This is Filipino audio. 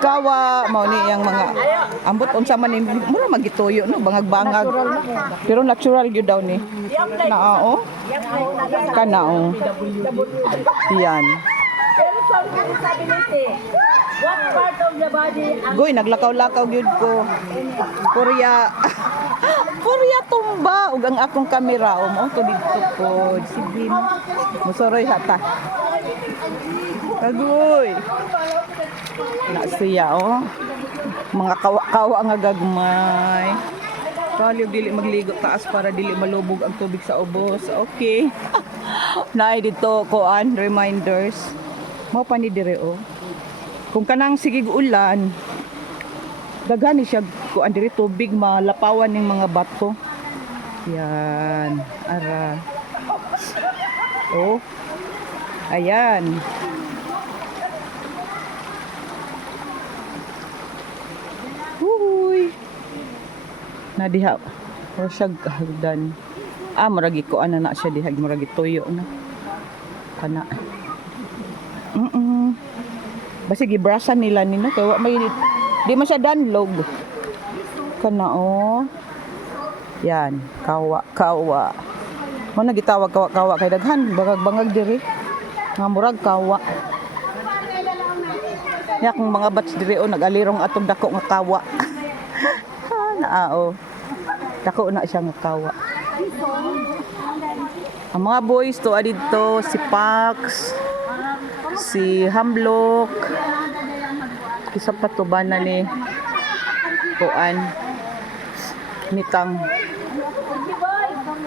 Kawa mao ni yang mga ambot unsa man ni mura magituyo no bangag-bangag. Pero natural gyud daw ni. Naa oh. Kanao. Yan. Pero sabi niti, what part of the body ang Goy naglakaw-lakaw gyud ko. Purya tumba ug ang akong kamera mo to didto ko. Sige. Musoroy hata. Kagoy. Na siya oh. Mga kawa nga gagmay. Kaliw dili magligo taas para dili malubog ang tubig sa ubos. Okay. Naay dito koan reminders. Mao pa ni dire oh. Kung kanang sigig ulan, dagani siya kuan diri tubig malapawan ning mga bato. Yan, ara. Oh. Ayan. Uy. Nadiha. O siya hagdan. Muragi ko ana na siya dihag muragi tuyo na. Kana. Basi gibrasan nila nino kay wa may di man siya danlog. Kana oh. Yan, kawa. Mo na gitawag kawa kay daghan bangag diri. Nga murag kawa. Yak mga bats diri o nagalirong atong dako nga kawa. Naao. Dako na siya nga kawa. Ang mga boys to adito si Pax, si Hamblok, kisa pa to ba na ni Kuan Nitang